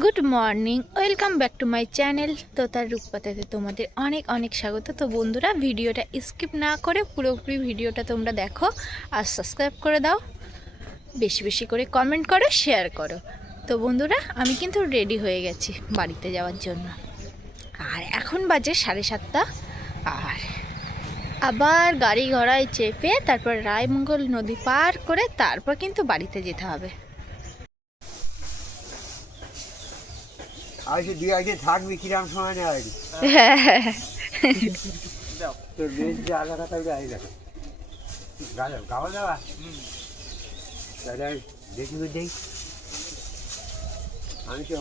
Good morning, welcome back to my channel তোতার রূপকথাতে তোমাদের অনেক অনেক স্বাগত। তো বন্ধুরা, ভিডিওটা স্কিপ না করে পুরোপুরি ভিডিওটা তোমরা দেখো আর সাবস্ক্রাইব করে দাও, বেশি বেশি করে কমেন্ট করো, শেয়ার করো। তো বন্ধুরা, আমি কিন্তু রেডি হয়ে গেছি বাড়িতে যাওয়ার জন্য। আর এখন বাজে 7:30। আর আবার গাড়ি ঘোড়ায় চেপে তারপর রায়মঙ্গল নদী পার করে তারপর কিন্তু বাড়িতে যেতে হবে। আজকে দুই আজকে থাকবি কিরাম সময় নেই আজকে তোর বেশ যে আলাদা থাকবে আই দেখো গাওয়া যাওয়া তাহলে দেখি দেই আমি তো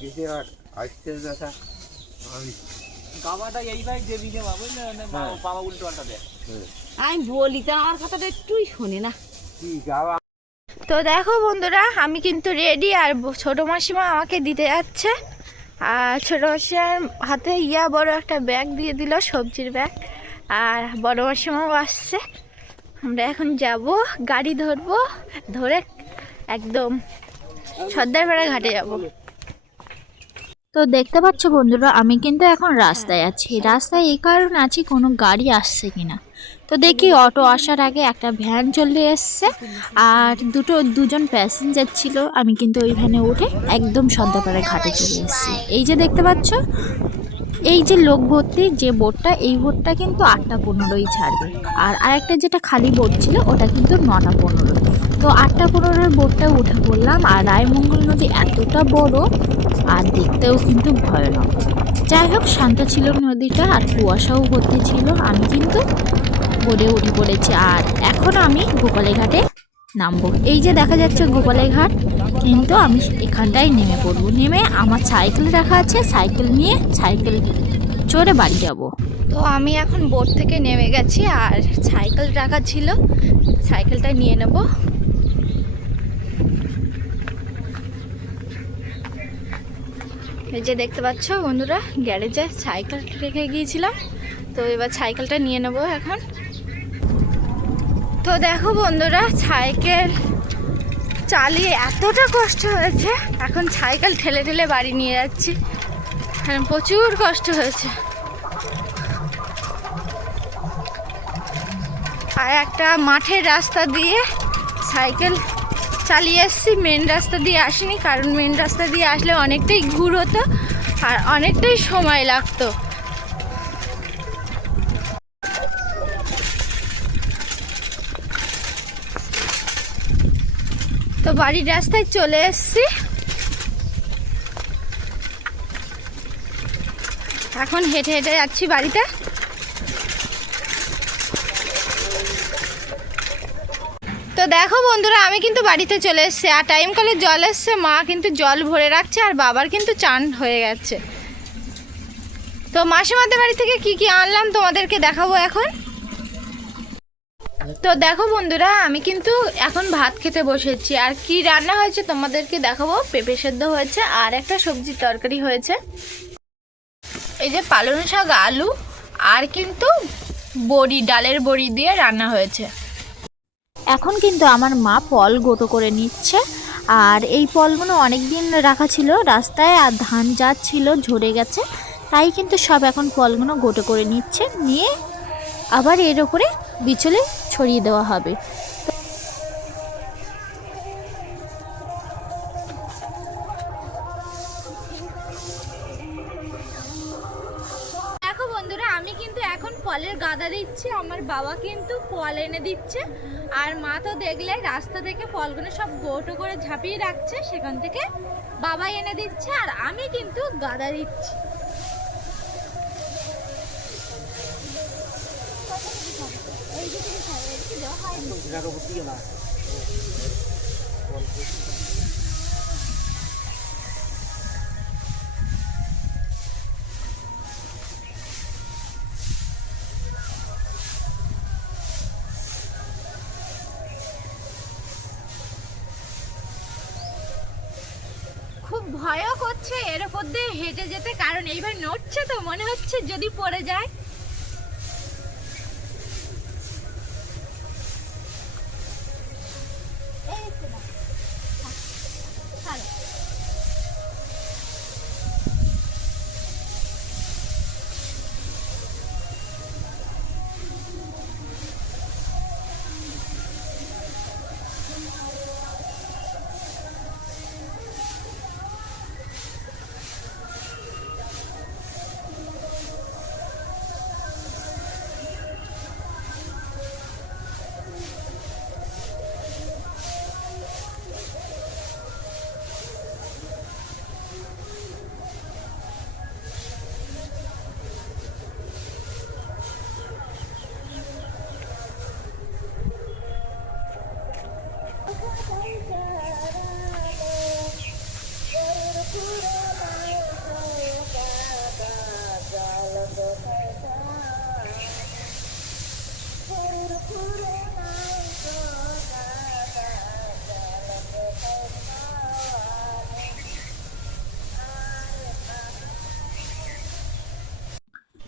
গেছে আর আসতে দেখা আমি গাওয়াটা এইভাবে দেবি দেওয়া বুঝলে বাবা উল্টো পাল্টা দেয়। আমি বলি তো আমার কথাটা একটুই শোনে না। কি গাওয়া। তো দেখো বন্ধুরা, আমি কিন্তু রেডি। আর ছোটো মাসিমা আমাকে দিতে যাচ্ছে। আর ছোটো মাসিমার হাতে বড় একটা ব্যাগ দিয়ে দিল, সবজির ব্যাগ। আর বড় মাসিমাও আসছে। আমরা এখন যাব, গাড়ি ধরবো, ধরে একদম সর্দারপাড়া ঘাটে যাব। তো দেখতে পাচ্ছ বন্ধুরা, আমি কিন্তু এখন রাস্তায় আছি। রাস্তায় এই কারণে আছি, কোনো গাড়ি আসছে কিনা। তো দেখি অটো আসার আগে একটা ভ্যান চলে এসছে আর দুজন প্যাসেঞ্জার ছিল। আমি কিন্তু ওই ভ্যানে উঠে একদম সর্দারপাড়া ঘাটে চলে এসেছি। এই যে দেখতে পাচ্ছ, এই যে লোক ভর্তি যে বোটটা, এই বোটটা কিন্তু 8:15 ছাড়বে। আর আরেকটা যেটা খালি বোট ছিল ওটা কিন্তু 9:15। তো 8:15 বোটটা উঠে পড়লাম। আর রায়মঙ্গল নদী এতটা বড় আর দেখতেও কিন্তু ভয়ানক। যাই হোক, শান্ত ছিল নদীটা আর কুয়াশাও ভর্তি ছিল। আমি কিন্তু বোটে উঠে পড়েছি। আর এখন আমি গোপালের ঘাটে নামবো। এই যে দেখা যাচ্ছে গোপালের ঘাট, কিন্তু আমি এখানটাই নেমে পড়বো। নেমে আমার সাইকেল রাখা আছে, সাইকেল নিয়ে সাইকেল চড়ে বাড়ি যাব। তো আমি এখন বোট থেকে নেমে গেছি আর সাইকেল রাখা ছিল, সাইকেলটা নিয়ে নেব। এই যে দেখতে পাচ্ছ বন্ধুরা, গ্যারেজে সাইকেল রেখে গিয়েছিলাম। তো এবার সাইকেলটা নিয়ে নেব এখন। তো দেখো বন্ধুরা, সাইকেল চালিয়ে এতটা কষ্ট হয়েছে, এখন সাইকেল ঠেলে ঠেলে বাড়ি নিয়ে যাচ্ছি। প্রচুর কষ্ট হয়েছে। আর একটা মাঠের রাস্তা দিয়ে সাইকেল চালিয়ে এসেছি, মেন রাস্তা দিয়ে আসিনি, কারণ মেন রাস্তা দিয়ে আসলে অনেকটাই ঘুর হতো আর অনেকটাই সময় লাগতো। তো বাড়ির রাস্তায় চলে এসেছি। এখন হেঁটে হেঁটে যাচ্ছি বাড়িতে। তো দেখো বন্ধুরা, আমি কিন্তু বাড়িতে চলে এসেছি। আর টাইম কলে জল এসছে, মা কিন্তু জল ভরে রাখছে আর বাবার কিন্তু চান হয়ে গেছে। তো মাসিমাদের বাড়ি থেকে কি কি আনলাম তোমাদেরকে দেখাবো এখন। তো দেখো বন্ধুরা, আমি কিন্তু এখন ভাত খেতে বসেছি। আর কি রান্না হয়েছে তোমাদেরকে দেখাবো। পেঁপে সেদ্ধ হয়েছে আর একটা সবজির তরকারি হয়েছে। এই যে পালং শাক, আলু আর কিন্তু বড়ি, ডালের বড়ি দিয়ে রান্না হয়েছে। এখন কিন্তু আমার মা ফল গোটো করে নিচ্ছে। আর এই ফলগুলো অনেক দিন রাখা ছিল রাস্তায়, আর ধান যাচ্ছিল ঝরে গেছে, তাই কিন্তু সব এখন ফলগুলো গোটো করে নিচ্ছে। নিয়ে আবার এর উপরে বিচলে ছড়িয়ে দেওয়া হবে। দেখো বন্ধুরা, আমি কিন্তু এখন ফলের গাদা দিচ্ছি, আমার বাবা কিন্তু ফল এনে দিচ্ছে। আর মা তো দেখলে রাস্তা থেকে ফলগুলো সব গোটো করে ঝাঁপিয়ে রাখছে, সেখান থেকে বাবা এনে দিচ্ছে আর আমি কিন্তু গাদা দিচ্ছি। খুব ভয়ও করছে এর উপর দিয়ে হেঁটে যেতে, কারণ এইবার নড়ছে তো মনে হচ্ছে যদি পড়ে যায়।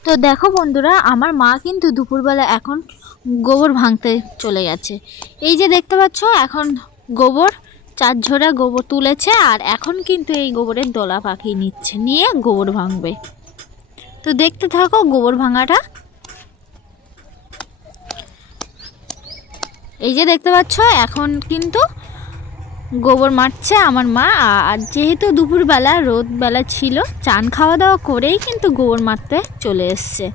তো দেখো বন্ধুরা, আমার মা কিন্তু দুপুরবেলা এখন গোবর ভাঙতে চলে গেছে। এই যে দেখতে পাচ্ছ, এখন গোবর 4 ঝোড়া গোবর তুলেছে, আর এখন কিন্তু এই গোবরের দলা পাকিয়ে নিচ্ছে, নিয়ে গোবর ভাঙবে। তো দেখতে থাকো গোবর ভাঙাটা। এই যে দেখতে পাচ্ছ, এখন কিন্তু গোবর মারছে আমার মা। আর যেহেতু দুপুরবেলা রোদবেলা ছিল, চান খাওয়া দাওয়া করেই কিন্তু গোবর মারতে চলে এসছে।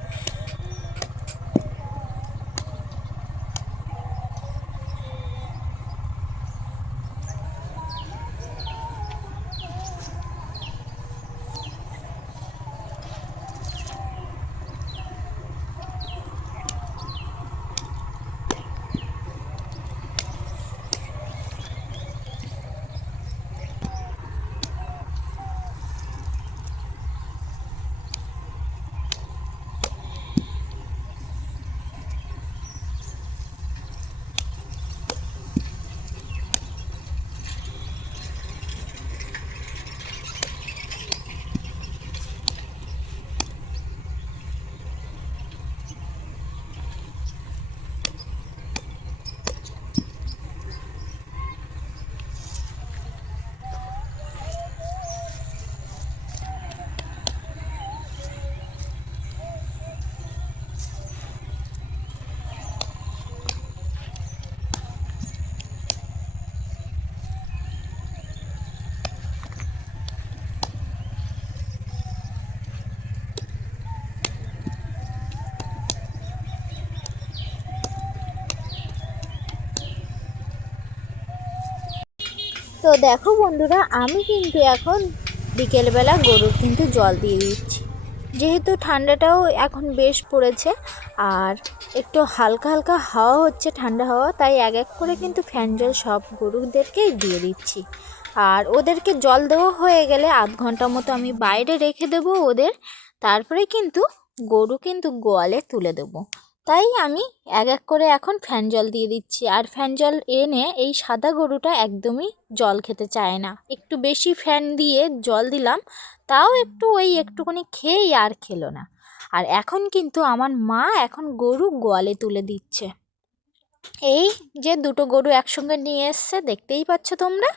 তো দেখো বন্ধুরা, আমি কিন্তু এখন বিকেলবেলা গরুর কিন্তু জল দিয়ে দিচ্ছি। যেহেতু ঠান্ডাটাও এখন বেশ পড়েছে, আর একটু হালকা হালকা হাওয়া হচ্ছে, ঠান্ডা হাওয়া, তাই এক এক করে কিন্তু ফ্যান জল সব গরুদেরকেই দিয়ে দিচ্ছি। আর ওদেরকে জল দেওয়া হয়ে গেলে 1/2 ঘন্টা মতো আমি বাইরে রেখে দেবো ওদের, তারপরে কিন্তু গরু কিন্তু গোয়ালে তুলে দেবো। তাই আমি এক এক করে এখন ফ্যান জল দিয়ে দিচ্ছি। আর ফ্যান জল এনে এই সাদা গরুটা একদমই জল খেতে চায় না, একটু বেশি ফ্যান দিয়ে জল দিলাম, তাও একটু ওই একটুখানি খেয়েই আর খেলো না। আর এখন কিন্তু আমার মা এখন গরু গোয়ালে তুলে দিচ্ছে। এই যে 2টো গরু একসঙ্গে নিয়ে এসছে, দেখতেই পাচ্ছ তোমরা,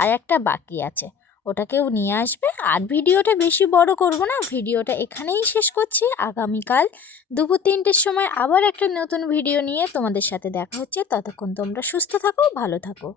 আর একটা বাকি আছে, ওটাকেও নিয়ে আসবে। আর ভিডিওটা বেশি বড় করব না, ভিডিওটা এখানেই শেষ করছি। আগামীকাল দুপুর 3টের সময় আবার একটা নতুন ভিডিও নিয়ে তোমাদের সাথে দেখা হচ্ছে। ততক্ষণ তোমরা সুস্থ থাকো, ভালো থাকো।